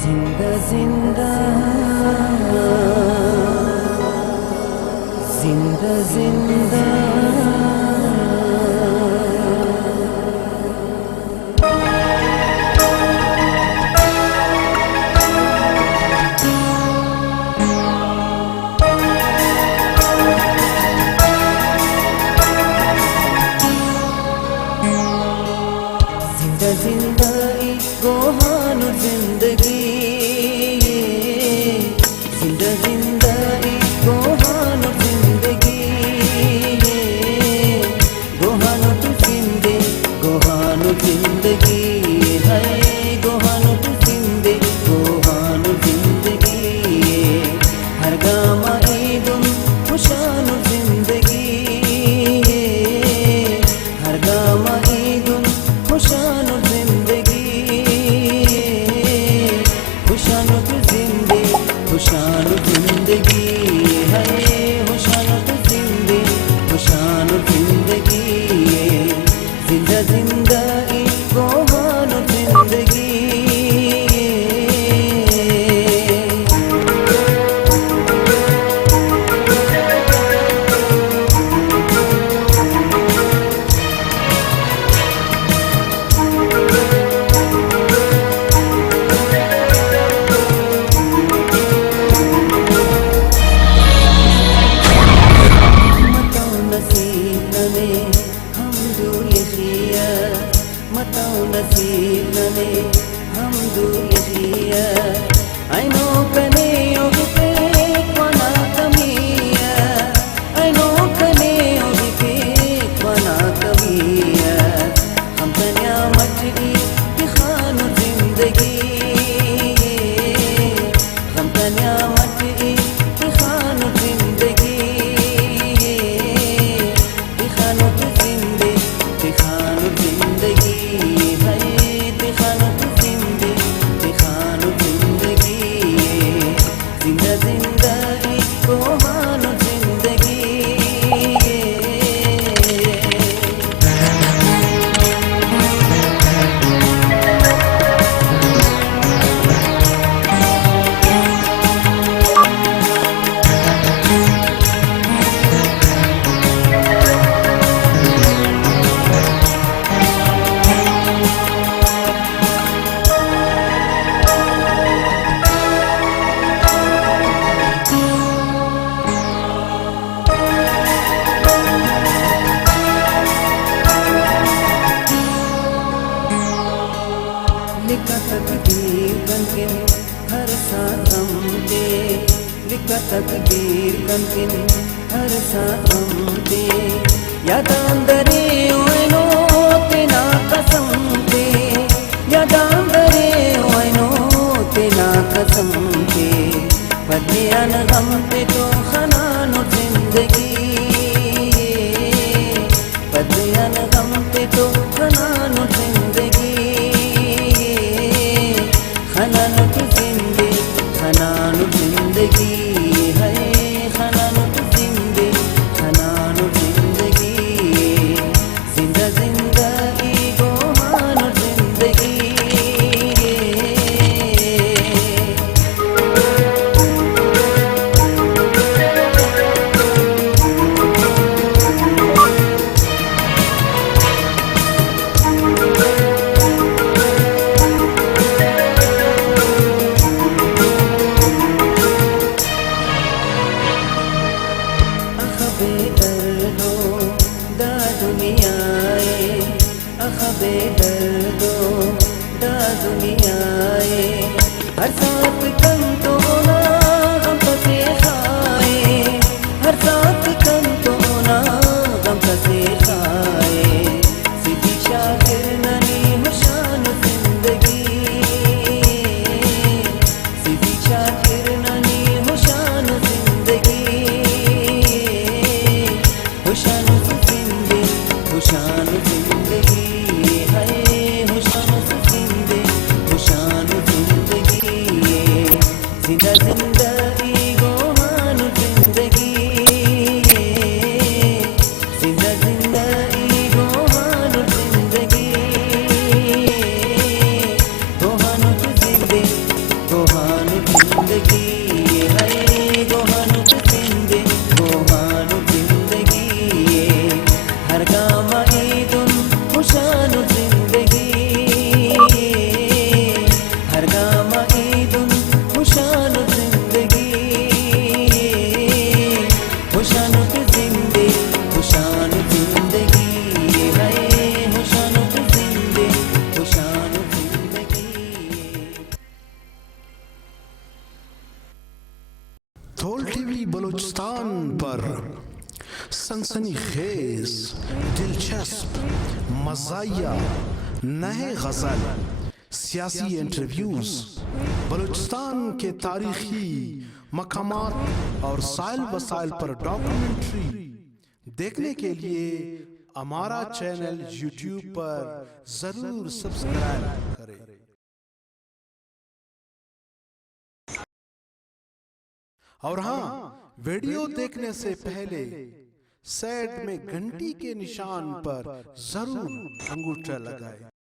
जिंदा जिंदा जिंदा जिंदा जिंदा एक गोहानु जिंदगी जिंदा जिंदा एक गोहानु जिंदगी गोहानु तू जिंदे गोहानु जिंदगी है गोहानु तू जिंदे गोहानु जिंदगी हर गामा ईदुम खुशानु जिंदगी हर गामा ईदुम खुशानु खुशानु जिंदगी है खुशानु जिंदगी खुशानु जिंदगी जिंदा जिंदा एक गोहानु जिंदगी लिखा तकदीर बनके हर साथ हमते लिखा तकदीर बनके हर साथ हमते याद अंदरे ओनो तेना कसम ते याद अंदरे ओनो तेना कसम ते बदलियान गम पे तो खनानो जिंदगी बदलियान गम पे तो खनानो जिंदगी खनानु जिंदगी है खनानु जिंदगी खनानु जिंदगी जिंदा जिंदा गोहानु जिंदगी हर साथ कम तो ना गम से खाए हर साथ कम तो ना गम से खाए सीधी शाकिर ननी हुशान जिंदगी सीधी शाकिर ननी हुशान जिंदगी हुशान जिंदगी हुशान जिंदगी है हुशान जिंदगी हुशान जिंदगी बलूचिस्तान पर सनसनीखेज, दिलचस्प, मज़ाहिया, नए गज़ल, सियासी इंटरव्यूज, बलूचिस्तान के तारीखी मकामात और साइल वसाइल पर डॉक्यूमेंट्री देखने के लिए हमारा चैनल यूट्यूब पर जरूर सब्सक्राइब करें। और हाँ, वीडियो देखने से पहले साइड में घंटी के निशान पर जरूर अंगूठा लगाएं।